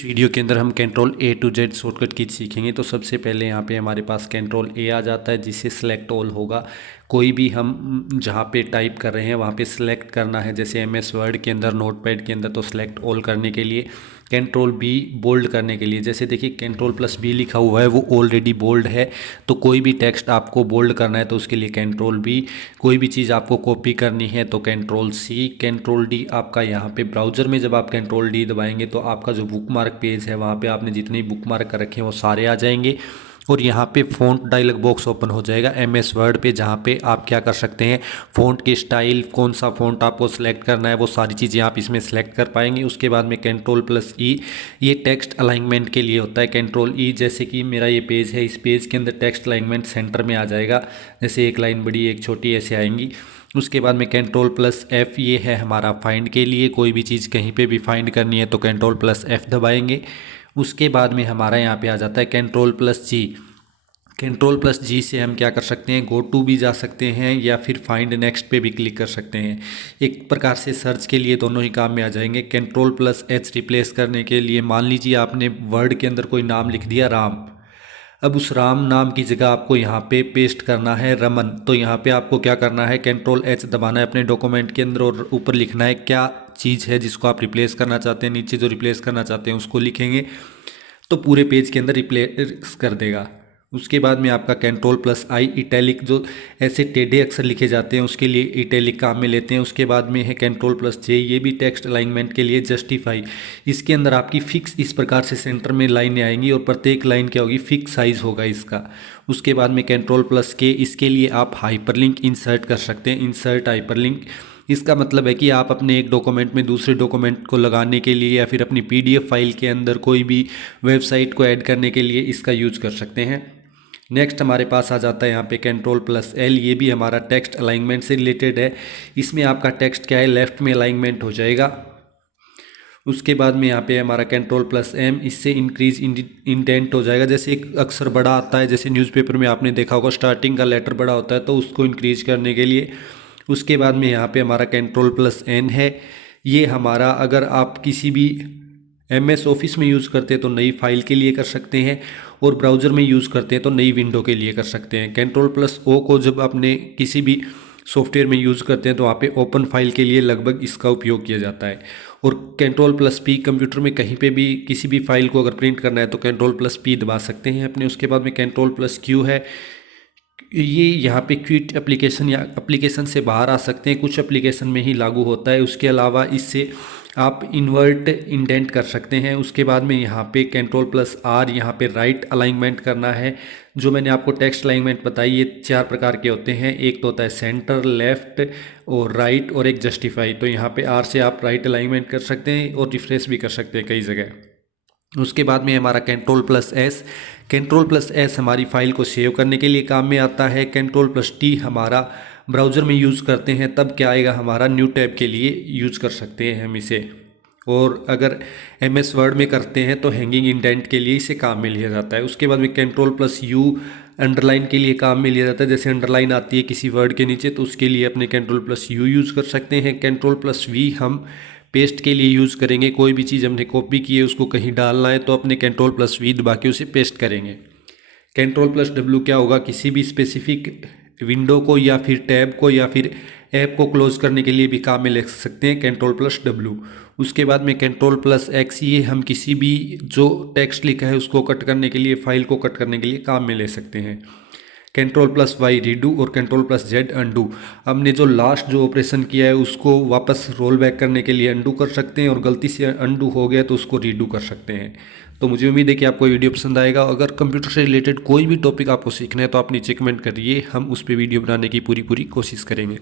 इस वीडियो के अंदर हम control A to Z shortcut की सीखेंगे। तो सबसे पहले यहाँ पे हमारे पास कंट्रोल ए आ जाता है, जिससे सेलेक्ट ऑल होगा। कोई भी हम जहाँ पे टाइप कर रहे हैं वहाँ पे सिलेक्ट करना है, जैसे एमएस वर्ड के अंदर, नोटपैड के अंदर। तो सिलेक्ट ऑल करने के लिए, कंट्रोल बी बोल्ड करने के लिए, जैसे देखिए कंट्रोल प्लस बी लिखा हुआ है वो ऑलरेडी बोल्ड है। तो कोई भी टेक्स्ट आपको बोल्ड करना है तो उसके लिए कंट्रोल बी। कोई भी चीज़ आपको कॉपी करनी है तो कंट्रोल सी। कंट्रोल डी आपका यहाँ पे ब्राउज़र में जब आप कंट्रोल डी दबाएंगे तो आपका जो बुक मार्क पेज है वहाँ पे आपने जितने बुक मार्क कर रखे हैं वो सारे आ जाएंगे। और यहाँ पे फ़ॉन्ट डायलॉग बॉक्स ओपन हो जाएगा एमएस वर्ड पे, जहाँ पे आप क्या कर सकते हैं, फ़ॉन्ट की स्टाइल, कौन सा फ़ॉन्ट आपको सेलेक्ट करना है, वो सारी चीज़ें आप इसमें सेलेक्ट कर पाएंगे। उसके बाद में कंट्रोल प्लस ई, ये टेक्स्ट अलाइनमेंट के लिए होता है। कंट्रोल ई, जैसे कि मेरा ये पेज है, इस पेज के अंदर टेक्स्ट अलाइनमेंट सेंटर में आ जाएगा, जैसे एक लाइन बड़ी एक छोटी ऐसे आएंगी। उसके बाद में कंट्रोल प्लस एफ़, ये है हमारा फाइंड के लिए, कोई भी चीज़ कहीं पे भी फाइंड करनी है तो कंट्रोल प्लस एफ़ दबाएंगे। उसके बाद में हमारा यहाँ पे आ जाता है कंट्रोल प्लस जी। कंट्रोल प्लस जी से हम क्या कर सकते हैं, गो टू भी जा सकते हैं या फिर फाइंड नेक्स्ट पे भी क्लिक कर सकते हैं। एक प्रकार से सर्च के लिए दोनों ही काम में आ जाएंगे। कंट्रोल प्लस एच रिप्लेस करने के लिए, मान लीजिए आपने वर्ड के अंदर कोई नाम लिख दिया राम, अब उस राम नाम की जगह आपको यहाँ पे पेस्ट करना है रमन। तो यहाँ पे आपको क्या करना है, कंट्रोल एच दबाना है अपने डॉक्यूमेंट के अंदर और ऊपर लिखना है क्या चीज़ है जिसको आप रिप्लेस करना चाहते हैं। नीचे जो रिप्लेस करना चाहते हैं उसको लिखेंगे तो पूरे पेज के अंदर रिप्लेस कर देगा। उसके बाद में आपका कंट्रोल प्लस आई, इटैलिक, जो ऐसे टेढ़े अक्षर लिखे जाते हैं उसके लिए इटैलिक काम में लेते हैं। उसके बाद में है कंट्रोल प्लस जे, ये भी टेक्स्ट अलाइनमेंट के लिए। जस्टिफाई, इसके अंदर आपकी फिक्स इस प्रकार से सेंटर में लाइनें आएंगी और प्रत्येक लाइन क्या होगी, फिक्स साइज होगा इसका। उसके बाद में कंट्रोल प्लस के, इसके लिए आप हाइपरलिंक इंसर्ट कर सकते हैं। इंसर्ट हाइपरलिंक, इसका मतलब है कि आप अपने एक डॉक्यूमेंट में दूसरे डॉक्यूमेंट को लगाने के लिए या फिर अपनी पीडीएफ फाइल के अंदर कोई भी वेबसाइट को ऐड करने के लिए इसका यूज कर सकते हैं। नेक्स्ट हमारे पास आ जाता है यहाँ पे कंट्रोल प्लस एल, ये भी हमारा टेक्स्ट अलाइनमेंट से रिलेटेड है। इसमें आपका टेक्स्ट क्या है, लेफ्ट में अलाइनमेंट हो जाएगा। उसके बाद में यहाँ पे हमारा कंट्रोल प्लस एम, इससे इंक्रीज इंडेंट हो जाएगा। जैसे एक अक्षर बड़ा आता है, जैसे न्यूज़पेपर में आपने देखा होगा स्टार्टिंग का लेटर बड़ा होता है तो उसको इंक्रीज करने के लिए। उसके बाद में यहाँ पे हमारा कंट्रोल प्लस एन है, ये हमारा अगर आप किसी भी एमएस ऑफिस में यूज़ करते हैं तो नई फाइल के लिए कर सकते हैं, और ब्राउज़र में यूज़ करते हैं तो नई विंडो के लिए कर सकते हैं। कंट्रोल प्लस ओ को जब अपने किसी भी सॉफ्टवेयर में यूज़ करते हैं तो वहाँ पे ओपन फाइल के लिए लगभग इसका उपयोग किया जाता है। और कंट्रोल प्लस पी, कंप्यूटर में कहीं पे भी किसी भी फाइल को अगर प्रिंट करना है तो कंट्रोल प्लस पी दबा सकते हैं अपने। उसके बाद में कंट्रोल प्लस क्यू है, ये यहाँ पे क्विट एप्लीकेशन या एप्लीकेशन से बाहर आ सकते हैं, कुछ एप्लीकेशन में ही लागू होता है। उसके अलावा इससे आप इन्वर्ट इंडेंट कर सकते हैं। उसके बाद में यहाँ पे कंट्रोल प्लस आर, यहाँ पे राइट अलाइनमेंट करना है। जो मैंने आपको टेक्स्ट अलाइनमेंट बताई ये 4 प्रकार के होते हैं, एक तो होता है सेंटर, लेफ्ट और राइट, और एक जस्टिफाई। तो यहाँ पे आर से आप राइट अलाइनमेंट कर सकते हैं और रिफ्रेश भी कर सकते हैं कई जगह। उसके बाद में हमारा control plus S, control plus S हमारी फाइल को सेव करने के लिए काम में आता है। कंट्रोल प्लस टी हमारा ब्राउज़र में यूज़ करते हैं तब क्या आएगा, हमारा न्यू टैब के लिए यूज़ कर सकते हैं हम इसे। और अगर एमएस वर्ड में करते हैं तो हैंगिंग इंडेंट के लिए इसे काम में लिया जाता है। उसके बाद में कंट्रोल प्लस यू अंडरलाइन के लिए काम में लिया जाता है। जैसे अंडरलाइन आती है किसी वर्ड के नीचे तो उसके लिए अपने कंट्रोल प्लस यू यूज़ कर सकते हैं। कंट्रोल प्लस वी हम पेस्ट के लिए यूज़ करेंगे, कोई भी चीज़ हमने कॉपी की है उसको कहीं डालना है तो अपने कंट्रोल प्लस वी दबा के उसे पेस्ट करेंगे। कंट्रोल प्लस डब्ल्यू क्या होगा, किसी भी स्पेसिफिक विंडो को या फिर टैब को या फिर ऐप को क्लोज करने के लिए भी काम में ले सकते हैं कंट्रोल प्लस डब्ल्यू। उसके बाद में कंट्रोल प्लस एक्स, ये हम किसी भी जो टेक्स्ट लिखा है उसको कट करने के लिए, फाइल को कट करने के लिए काम में ले सकते हैं। कंट्रोल प्लस वाई रीडू और कंट्रोल प्लस जेड अंडू, हमने जो लास्ट जो ऑपरेशन किया है उसको वापस रोल बैक करने के लिए अंडू कर सकते हैं, और गलती से अंडू हो गया तो उसको रीडू कर सकते हैं। तो मुझे उम्मीद है कि आपको वीडियो पसंद आएगा। अगर कंप्यूटर से रिलेटेड कोई भी टॉपिक आपको सीखना है तो आप नीचे कमेंट करिए, हम उस पर वीडियो बनाने की पूरी कोशिश करेंगे।